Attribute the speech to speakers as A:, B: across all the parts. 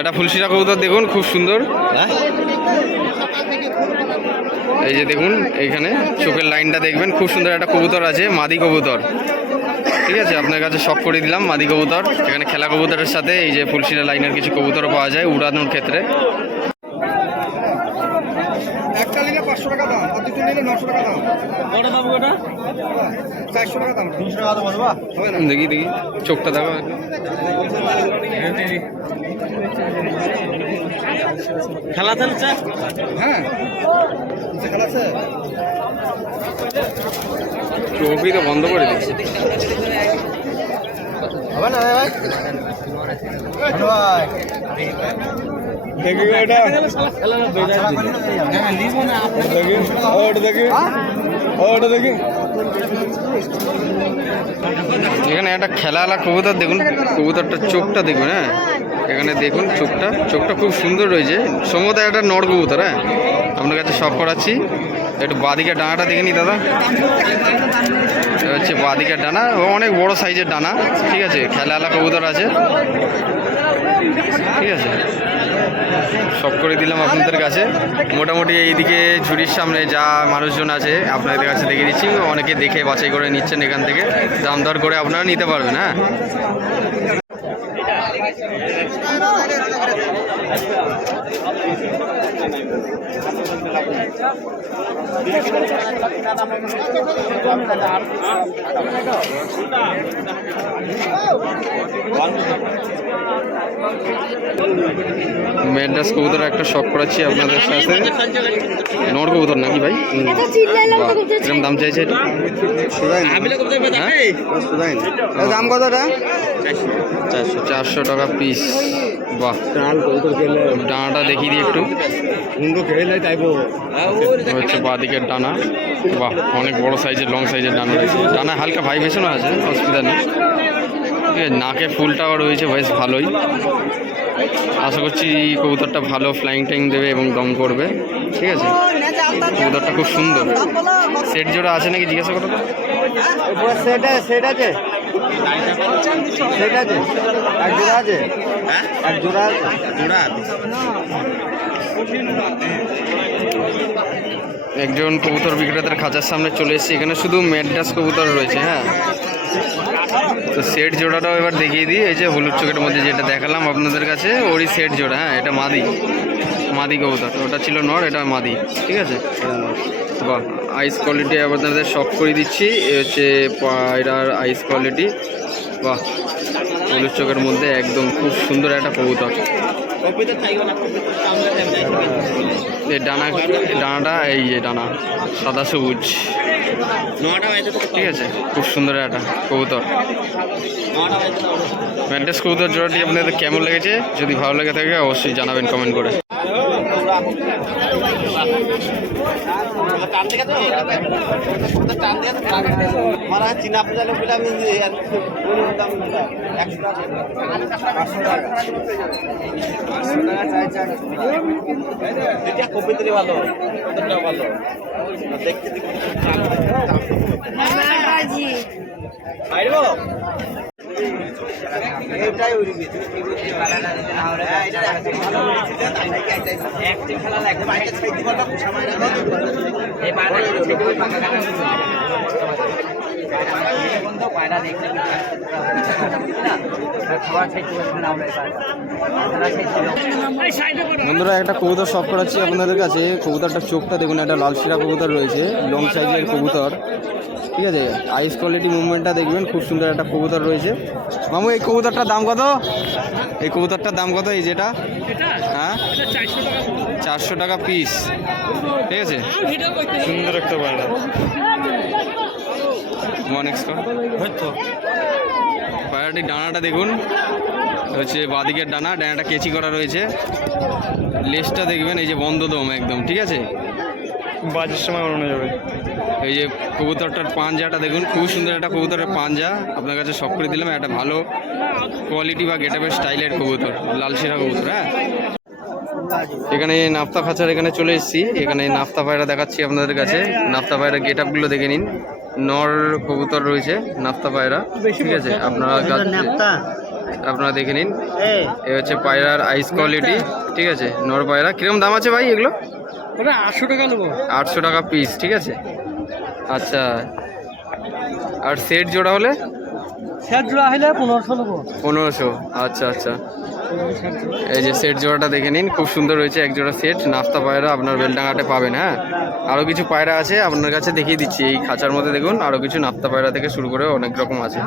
A: একটা ফুলশিরা কবুতর দেখুন খুব সুন্দর।
B: হ্যাঁ?
A: এই যে দেখুন এইখানে চোখের লাইনটা দেখবেন খুব সুন্দর একটা কবুতর আছে মাদি কবুতর। ঠিক আছে আপনার কাছে শখ করে দিলাম মাদি কবুতর। এখানে খেলা কবুতরের সাথে এই যে ফুলশিরা লাইনের কিছু কবুতর পাওয়া যায় উড়ানোর ক্ষেত্রে।
C: একটা নিলে পাঁচশো টাকা দাম আর দুটো নিলে নশো টাকা দাম।
B: কত দাম ওটা?
A: দেখি দেখি। চোখটা দেখো
B: খেলা চলছে?
C: হ্যাঁ।
A: চোখই তো বন্ধ করে দিচ্ছে।
C: হবে না ভাই? ভাই দেখি ওটা দেখি ওটা দেখি ওটা দেখি
A: এখানে একটা খেলাওয়ালা কবুতর দেখুন কবুতরটার চোখটা দেখুন হ্যাঁ? এখানে দেখুন চোখটা চোখটা খুব সুন্দর রয়েছে। সম্ভবত একটা নর কবুতর হ্যাঁ? আপনার কাছে শখ করাচ্ছি। একটু বাদিকে ডানাটা দেখে নি দাদা। হচ্ছে বাদিকের ডানা ও অনেক বড় সাইজের ডানা। ঠিক আছে খেলাওয়ালা কবুতর আছে। ঠিক আছে। সব করে দিলাম আপনাদের কাছে। মোটামুটি এইদিকে ঝুড়ির সামনে যা মানুষজন আছে, আপনাদের কাছে দেখে দিচ্ছি। অনেকে দেখে বাছাই করে নিচ্ছেন এখান থেকে। দাম দর করে আপনারা নিতে পারবেন হ্যাঁ? মেড্রাস কবুতর একটা শখ করাচ্ছি আপনাদের সাথে। নর কবুতর নাকি ভাই? কিরম দাম চাইছে? এটা হ্যাঁ?
C: দাম কতটা
A: চারশো। চারশো টাকা পিস বাহ। ডানাটা দেখিয়ে দিই একটু। হচ্ছে বাঁদিকের ডানা। বাহ অনেক বড় সাইজের লং সাইজের ডানা রয়েছে। ডানা হালকা ভাইব্রেশনও আছে অসুবিধা নেই। নাকে ফুলটাও রয়েছে বেশ ভালোই। আশা করছি কবুতরটা ভালো ফ্লাইং টাইং দেবে এবং দম করবে। ঠিক আছে? কবুতরটা খুব সুন্দর। সেট জোড়া আছে নাকি জিজ্ঞাসা করো
C: সেট আছে সেট আছে। সেট আছে। এক জোড়া আছে। এক জোড়া আছে।
A: একজন কবুতর বিক্রেতার খাঁচার সামনে চলে এসেছে। এখানে শুধু মেডাস কবুতর রয়েছে হ্যাঁ? তো সেট জোড়াটাও এবার দেখিয়ে দিই, এই যে হলুদ চোখের মধ্যে যেটা দেখালাম আপনাদের কাছে, ওরই সেট জোড়া হ্যাঁ এটা মাদি। মাদি কবুতর, ওটা ছিল নর, এটা মাদি, ঠিক আছে? বাহ আইস কোয়ালিটি আপনাদের শখ করে দিচ্ছি, এ হচ্ছে পায়রার আইস কোয়ালিটি বাহ, হলুদ চোখের মধ্যে একদম খুব সুন্দর একটা কবুতর। ডানা ডানাটা, এই যে ডানা, সাদা সবুজ। ঠিক আছে খুব সুন্দর একটা কবুতর। ম্যান্টাস কবুতর জোড়াটি আপনাদের কেমন লেগেছে? যদি ভালো লেগে থাকে অবশ্যই জানাবেন কমেন্ট করে।
B: ভালো। ওদেরটাও ভালো। দেখতে এটাই উড়ি হ্যাঁ নাকি একটাই একটি খেলা লাগবে বাইরে ছাইতে কথা সময় না এই পাকা
A: বন্ধুরা, একটা কবুতর শখ করাচ্ছি আপনাদের কাছে। কবুতরটার চোখটা দেখুন, একটা লাল শিরা কবুতর রয়েছে লং সাইজের কবুতর। ঠিক আছে? আইস কোয়ালিটি মুভমেন্টটা দেখবেন, খুব সুন্দর একটা কবুতর রয়েছে। মামু, এই কবুতরটার দাম কত? এই কবুতরটার দাম কত, এই যেটা? হ্যাঁ? চারশো টাকা পিস ঠিক আছে? সুন্দর একটা পায়রা। ওয়ান পায়রাটির ডানাটা দেখুন। হচ্ছে বাদিকের ডানা ডানাটা কেচি করা রয়েছে। লেজটা দেখবেন এই যে বন্ধ দম একদম ঠিক আছে? বাজের সময় ওড়ানো যাবে। এই যে কবুতরটার পাঞ্জাটা দেখুন খুব সুন্দর একটা কবুতরের পাঞ্জা। আপনার কাছে সব করে দিলাম একটা ভালো কোয়ালিটি বা গেটাপের স্টাইলের কবুতর লাল শিরা কবুতর হ্যাঁ? এখানে নাফতা খাঁচার এখানে চলে এসেছি। এখানে নাফতা পায়রা দেখাচ্ছি আপনাদের কাছে। নাফতা পায়রা গেট আপগুলো দেখে নিন। নর কবুতর রয়েছে নাফতা পায়রা। ঠিক আছে আপনারা আপনারা দেখে নিন। এ। হচ্ছে পায়রার আইস কোয়ালিটি ঠিক আছে নর পায়রা। কীরকম দাম আছে ভাই এগুলো?
C: আটশো টাকা নেব।
A: আটশো টাকা পিস ঠিক আছে। আচ্ছা আর সেট জোড়া হলে?
C: স্যার জোড়া হলে পনেরোশো নেব।
A: পনেরোশো আচ্ছা আচ্ছা। এই যে সেট জোড়াটা দেখে নিন খুব সুন্দর রয়েছে এক জোড়া সেট নাস্তা পায়রা আপনার বেলডাঙ্গাটে পাবেন হ্যাঁ? আরও কিছু পায়রা আছে আপনার কাছে দেখিয়ে দিচ্ছি এই খাঁচার মধ্যে দেখুন আরও কিছু নাস্তা পায়রা থেকে শুরু করে অনেক রকম আছে।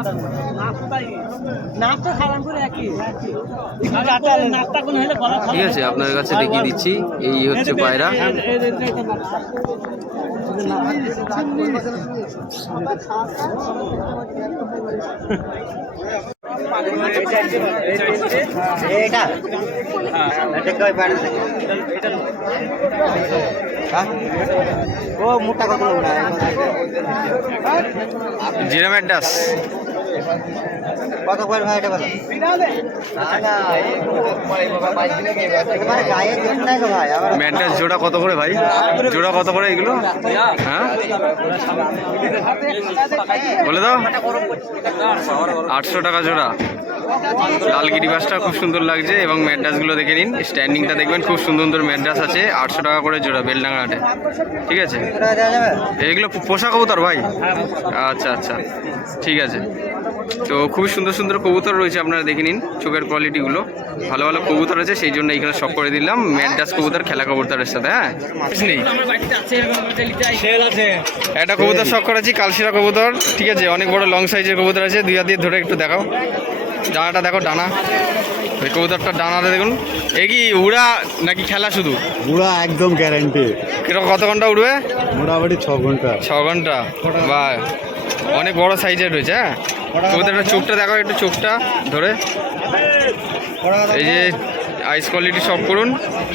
A: ঠিক আছে আপনার কাছে দেখিয়ে দিচ্ছি এই হচ্ছে পায়রা।
B: এটা ও কত
A: জিরা
B: কত করে ভাই এটা
A: জোড়া কত করে ভাই? জোড়া কত করে এগুলো? হ্যাঁ? বলে দাও। আটশো টাকা জোড়া। লালগিরি বাসটা খুব সুন্দর লাগছে এবং ম্যাড্রাসগুলো দেখে নিন। স্ট্যান্ডিংটা দেখবেন, খুব সুন্দর সুন্দর ম্যাড্রাস আছে, আটশো টাকা করে জোড়া বেলডাঙ্গাটে ঠিক আছে? এগুলো পোষা কবুতর ভাই? আচ্ছা আচ্ছা। ঠিক আছে। তো খুবই সুন্দর সুন্দর কবুতর রয়েছে, আপনারা দেখে নিন চোখের কোয়ালিটিগুলো ভালো ভালো কবুতর আছে, সেই জন্য এখানে সব করে দিলাম। ম্যাডাস কবুতর, খেলা কবুতরের সাথে হ্যাঁ? একটা কবুতর শখ করেছি, কালশিরা কবুতর। ঠিক আছে, অনেক বড় লং সাইজের কবুতর আছে, দুই হাত দিয়ে ধরে একটু দেখাও। ডানাটা দেখো ডানা। কবুতরটা ডানাটা দেখুন। এ কি উড়া নাকি খেলা শুধু?
D: পুরা একদম গ্যারান্টি
A: কীরকম কত ঘণ্টা উঠবে
D: মোটামুটি ছ ঘণ্টা।
A: ছ ঘণ্টা। বা অনেক বড় সাইজের রয়েছে হ্যাঁ? কবুতরটা চোখটা দেখো একটু চোখটা ধরে। এই যে আইস কোয়ালিটি সব করুন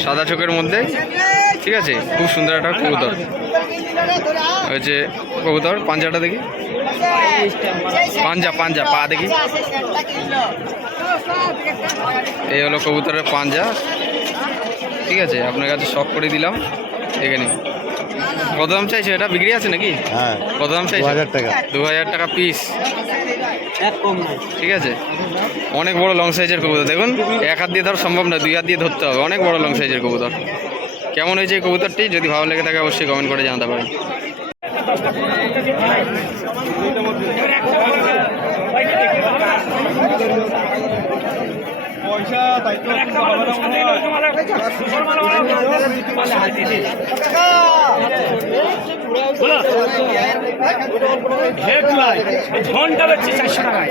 A: সাদা চোখের মধ্যে। ঠিক আছে? খুব সুন্দর একটা কবুতর। হয়েছে কবুতর পাঞ্জাটা দেখি। পাঞ্জা পাঞ্জা পা দেখি। এই হলো কবুতরের পাঞ্জা। ঠিক আছে আপনার কাছে শখ করে দিলাম। এখানে। কত দাম চাইছো? এটা বিক্রি আছে নাকি?
D: হ্যাঁ।
A: কত দাম
D: দু
A: চাইছো?
D: হাজার টাকা।
A: দু হাজার টাকা পিস ঠিক আছে। অনেক বড় লং সাইজের কবুতর। দেখুন এক হাত দিয়ে ধর সম্ভব না দুই হাত দিয়ে ধরতে হবে। অনেক বড় লং সাইজের কবুতর। কেমন হয়েছে এই কবুতরটি? যদি ভালো লেগে থাকে অবশ্যই কমেন্ট করে জানাতে পারেন।
C: পয়সা দায়িত্ব
E: ঘণ্টা বেচছি চারশো টাকায়।